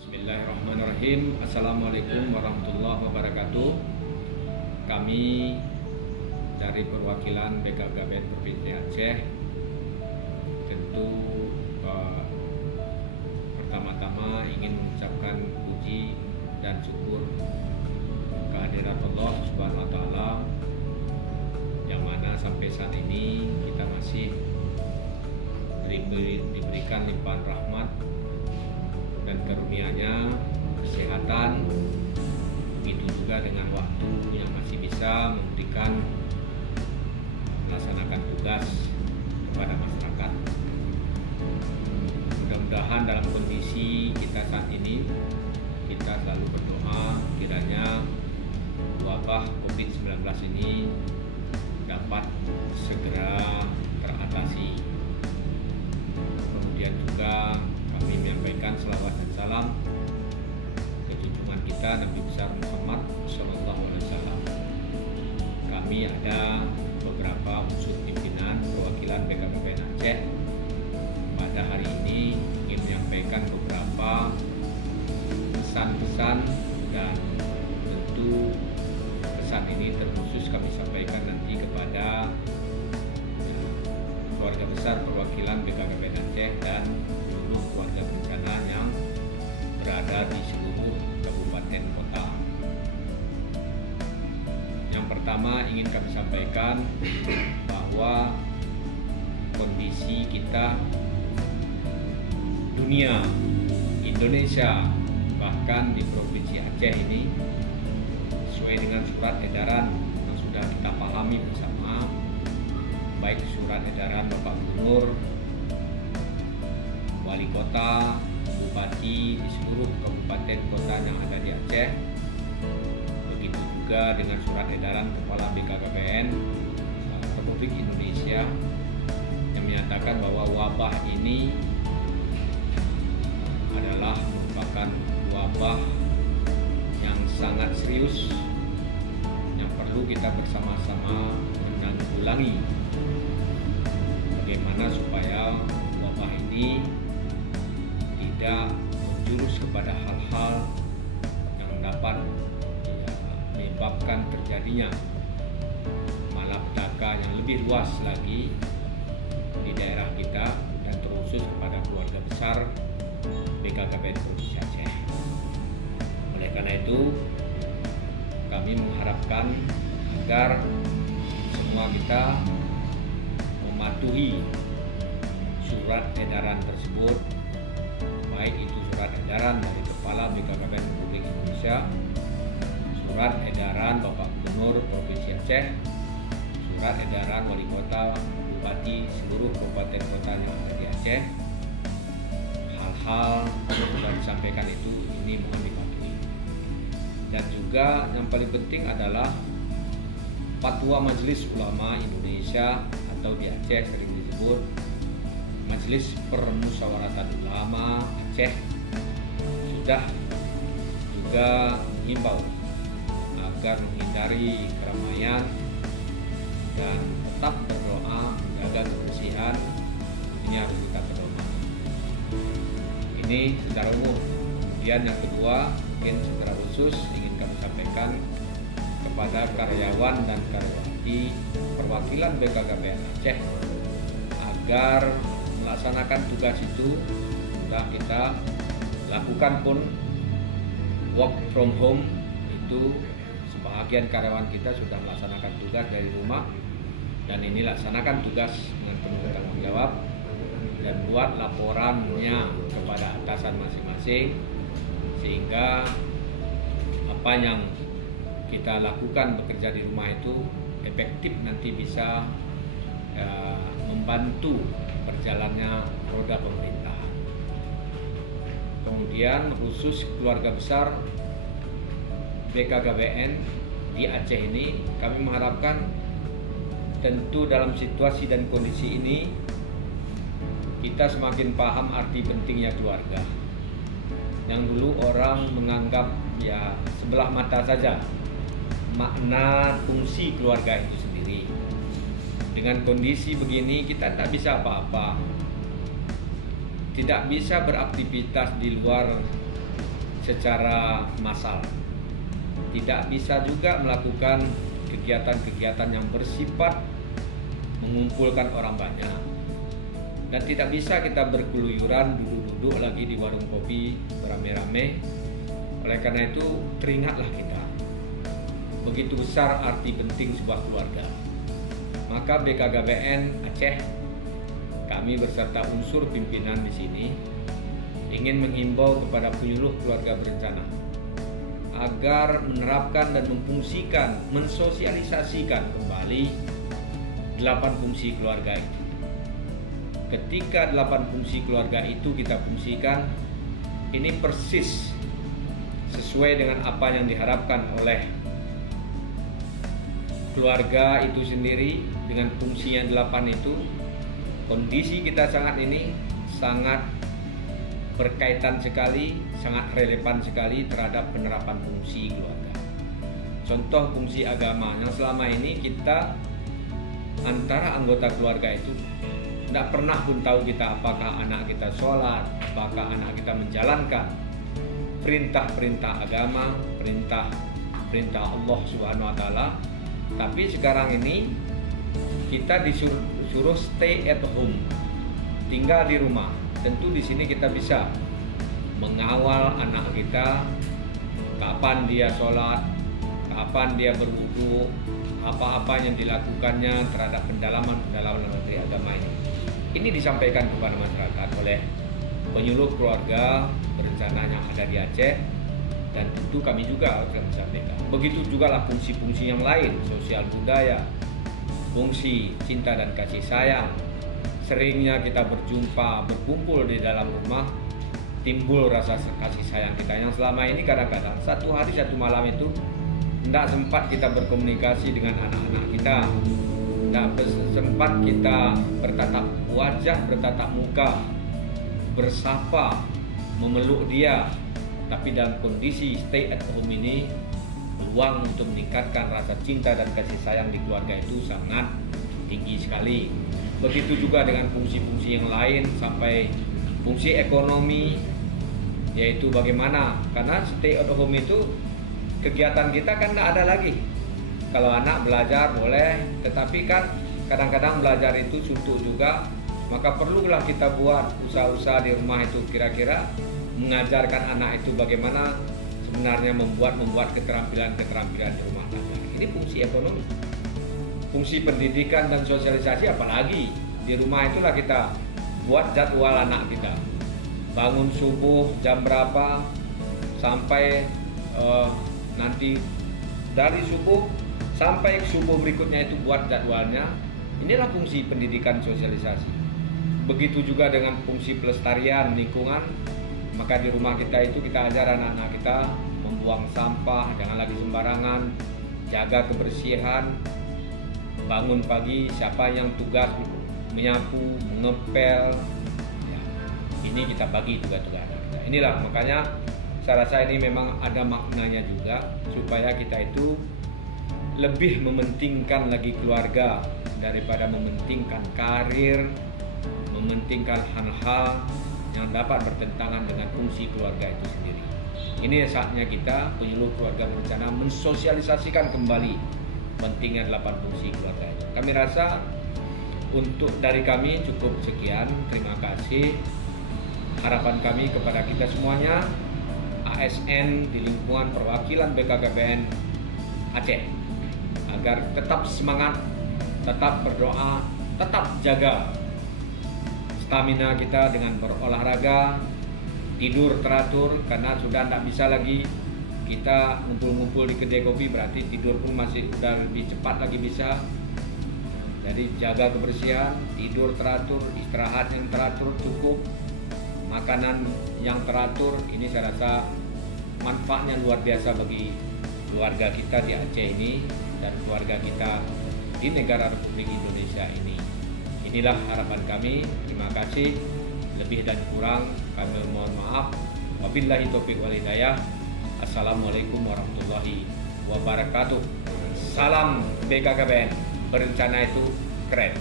Bismillahirrahmanirrahim. Assalamualaikum warahmatullahi wabarakatuh. Kami dari perwakilan BKKBN Provinsi Aceh tentu pertama-tama ingin mengucapkan puji dan syukur kehadirat Allah Subhanahu wa taala yang mana sampai saat ini kita masih diberikan limpahan rahmat dan karunia-Nya, kesehatan, begitu juga dengan waktu yang masih bisa memberikan melaksanakan tugas kepada masyarakat. Mudah-mudahan dalam kondisi kita saat ini kita selalu berdoa kiranya wabah COVID-19 ini dapat segera teratasi. Kemudian juga kami menyampaikan selawat dan salam ke junjungan kita Nabi besar Muhammad SAW. Kami ada beberapa unsur pimpinan perwakilan BKKBN Aceh. Pada hari ini ingin menyampaikan beberapa pesan-pesan dan tentu pesan ini terkhusus kami sampaikan nanti kepada keluarga besar perwakilan BKKBN Aceh dan seluruh keluarga bencana yang berada di seluruh kabupaten kota. Yang pertama ingin kami sampaikan bahwa kondisi kita dunia, Indonesia, bahkan di Provinsi Aceh ini sesuai dengan surat edaran yang sudah kita pahami bersama, baik surat edaran Bapak Gubernur, Wali Kota, Bupati di seluruh kabupaten kota yang ada di Aceh, begitu juga dengan surat edaran Kepala BKKBN Republik Indonesia yang menyatakan bahwa wabah ini adalah merupakan wabah yang sangat serius yang perlu kita bersama-sama menanggulangi. Bagaimana supaya wabah ini tidak menjurus kepada hal-hal yang dapat menyebabkan terjadinya malapetaka yang lebih luas lagi di daerah kita dan terkhusus kepada keluarga besar BKKBN Provinsi Aceh. Oleh karena itu kami mengharapkan agar semua kita mematuhi surat edaran tersebut, baik itu surat edaran dari Kepala BKKBN Republik Indonesia, surat edaran Bapak Gubernur Provinsi Aceh, surat edaran Wali Kota, Bupati seluruh kabupaten kota yang ada di Aceh. Hal-hal yang sudah disampaikan ini mohon dipatuhi. Dan juga yang paling penting adalah Fatwa Majelis Ulama Indonesia atau di Aceh sering disebut Majelis Permusyawaratan Ulama Aceh sudah juga mengimbau agar menghindari keramaian dan tetap berdoa menjaga kebersihan. Ini harus kita pedoman. Ini secara umum. Kemudian yang kedua, mungkin secara khusus ingin kami sampaikan kepada karyawan dan karyawati perwakilan BKKBN Aceh agar melaksanakan tugas itu sudah kita lakukan pun work from home. Itu sebagian karyawan kita sudah melaksanakan tugas dari rumah dan ini laksanakan tugas dengan penuh tanggung jawab dan buat laporannya kepada atasan masing-masing sehingga apa yang kita lakukan bekerja di rumah itu efektif nanti bisa membantu berjalannya roda pemerintahan. Kemudian khusus keluarga besar BKKBN di Aceh ini kami mengharapkan tentu dalam situasi dan kondisi ini kita semakin paham arti pentingnya keluarga. Yang dulu orang menganggap ya sebelah mata saja makna fungsi keluarga itu sendiri. Dengan kondisi begini kita tak bisa apa-apa, tidak bisa beraktivitas di luar secara massal. Tidak bisa juga melakukan kegiatan-kegiatan yang bersifat mengumpulkan orang banyak. Dan tidak bisa kita berkeluyuran duduk-duduk lagi di warung kopi beramai-ramai. Oleh karena itu teringatlah kita, begitu besar arti penting sebuah keluarga. Maka BKKBN Aceh, kami beserta unsur pimpinan di sini ingin menghimbau kepada penyuluh keluarga berencana agar menerapkan dan memfungsikan, mensosialisasikan kembali 8 fungsi keluarga itu. Ketika 8 fungsi keluarga itu kita fungsikan, ini persis sesuai dengan apa yang diharapkan oleh keluarga itu sendiri dengan fungsi yang 8 itu. Kondisi kita sangat berkaitan sekali, sangat relevan sekali terhadap penerapan fungsi keluarga. Contoh fungsi agama yang selama ini kita antara anggota keluarga itu tidak pernah pun tahu kita apakah anak kita sholat, apakah anak kita menjalankan perintah-perintah agama, perintah Allah Subhanahu wa Ta'ala. Tapi sekarang ini kita disuruh stay at home, tinggal di rumah. Tentu di sini kita bisa mengawal anak kita, kapan dia sholat, kapan dia berwudu, apa-apa yang dilakukannya terhadap pendalaman materi agama ini. Ini disampaikan kepada masyarakat oleh penyuluh keluarga berencana yang ada di Aceh, dan tentu kami juga akan menyampaikan. Begitu juga lah fungsi-fungsi yang lain, sosial budaya, fungsi cinta dan kasih sayang. Seringnya kita berjumpa, berkumpul di dalam rumah, timbul rasa kasih sayang kita yang selama ini kadang-kadang satu hari satu malam itu tidak sempat kita berkomunikasi dengan anak-anak kita, tidak sempat kita bertatap wajah, bertatap muka, bersapa, memeluk dia. Tapi dalam kondisi stay at home ini, peluang untuk meningkatkan rasa cinta dan kasih sayang di keluarga itu sangat tinggi sekali. Begitu juga dengan fungsi-fungsi yang lain sampai fungsi ekonomi, yaitu bagaimana, karena stay at home itu kegiatan kita kan tidak ada lagi. Kalau anak belajar boleh, tetapi kan kadang-kadang belajar itu suntuk juga, maka perlulah kita buat usaha-usaha di rumah itu, kira-kira mengajarkan anak itu bagaimana sebenarnya membuat keterampilan-keterampilan di rumah tangga. Ini fungsi ekonomi. Fungsi pendidikan dan sosialisasi apalagi, di rumah itulah kita buat jadwal anak kita, bangun subuh jam berapa sampai nanti dari subuh sampai subuh berikutnya itu buat jadwalnya. Inilah fungsi pendidikan sosialisasi. Begitu juga dengan fungsi pelestarian lingkungan, maka di rumah kita itu kita ajar anak-anak kita membuang sampah, jangan lagi sembarangan, jaga kebersihan. Bangun pagi, siapa yang tugas menyapu, mengepel, ya, ini kita bagi tugas-tugas kita. Inilah makanya saya rasa ini memang ada maknanya juga, supaya kita itu lebih mementingkan lagi keluarga daripada mementingkan karir, mementingkan hal-hal yang dapat bertentangan dengan fungsi keluarga itu sendiri. Ini saatnya kita penyuluh keluarga berencana mensosialisasikan kembali pentingnya 8 fungsi keluarga itu. Kami rasa untuk dari kami cukup sekian. Terima kasih. Harapan kami kepada kita semuanya, ASN di lingkungan perwakilan BKKBN Aceh, agar tetap semangat, tetap berdoa, tetap jaga stamina kita dengan berolahraga, tidur teratur, karena sudah tidak bisa lagi kita ngumpul-ngumpul di kedai kopi, berarti tidur pun masih udah lebih cepat lagi bisa. Jadi jaga kebersihan, tidur teratur, istirahat yang teratur cukup, makanan yang teratur. Ini saya rasa manfaatnya luar biasa bagi keluarga kita di Aceh ini dan keluarga kita di negara Republik Indonesia ini. Inilah harapan kami. Terima kasih. Lebih dan kurang kami mohon maaf. Wabillahi taufiq wal hidayah. Assalamualaikum warahmatullahi wabarakatuh. Salam BKKBN, berencana itu keren.